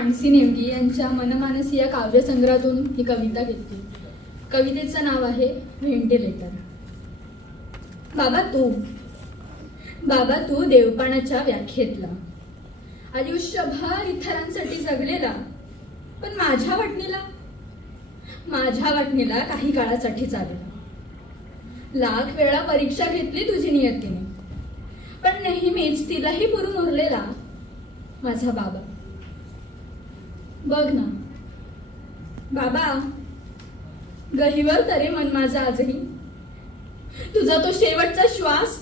मानसी नेमकी यांच्या मनमानसी या काव्यसंग्रहातून ही कविता घेतली. कवितेचं नाव आहे व्हेंटिलेटर. बाबा तू देवपणाच्या व्याख्येतला, आयुष्यभर इतरांसाठी जगलेला, पण माझ्या वाटणीला काही काळासाठी चालला. लाख वेळा परीक्षा घेतली तुझी नियतीने, पण नेहमीच तिलाही पुरून उरलेला माझा बाबा. बघ ना बाबा, गहिवर तरी मन माझं आजही. तुझा तो शेवटचा श्वास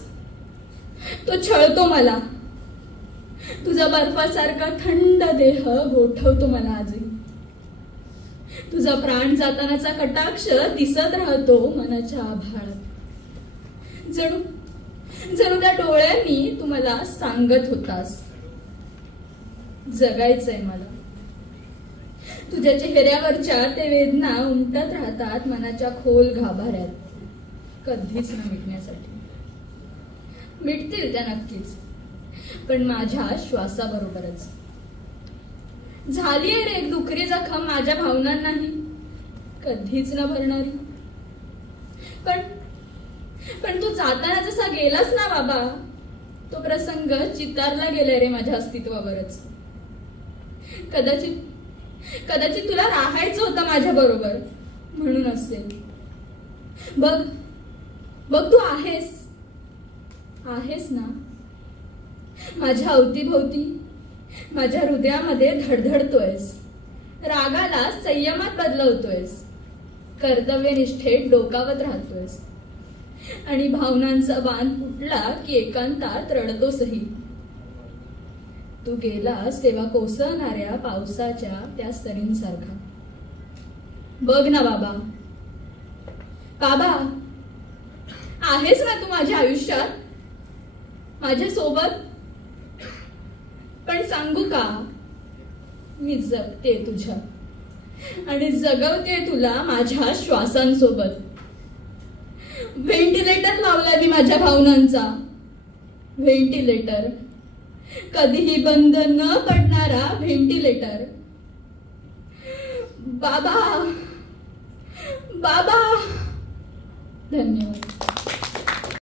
तो छळतो मला. तुझा बर्फासारखा थंड देह गोठवतो मला आजही. तुझा प्राण जातानाचा कटाक्ष दिसत राहतो मनाच्या आभाळात. जणू त्या डोळ्यांनी तू मला सांगत होतास, जगायचंय मला. तुझ्या चेहऱ्यावरच्या ते वेदना उमटत राहतात मनाच्या खोल गाभाऱ्यात, कधीच न मिटण्यासाठी. मिटतील त्या नक्कीच, पण माझ्या श्वासाबरोबरच. झालीये रे एक दुखरी जखम माझ्या भावनांनाही, कधीच न भरणारी. पण तू जाताना जसा गेलास ना बाबा, तो प्रसंग चितारला गेलाय रे माझ्या अस्तित्वावरच. कदाचित तुला राहायचं होतं माझ्या बरोबर म्हणून असेल. बघ तू आहेस ना माझ्या अवतीभोवती. माझ्या हृदयामध्ये धडधडतोयस, रागाला संयमात बदलवतोयस, कर्तव्यनिष्ठेत डोकावत राहतोयस, आणि भावनांचा बांध फुटला की एकांतात रडतोसही. तू गेलास तेव्हा कोसळणाऱ्या पावसाच्या त्या सरींसारखा. बघ ना बाबा आहेस ना तू माझ्या आयुष्यात, माझ्या सोबत. पण सांगू का, मी जगते तुझ्या आणि जगवते तुला माझ्या श्वासांसोबत. व्हेंटिलेटर लावलाय मी माझ्या भावनांचा, व्हेंटिलेटर, कधीही बंद न पडणारा व्हेंटिलेटर. बाबा धन्यवाद.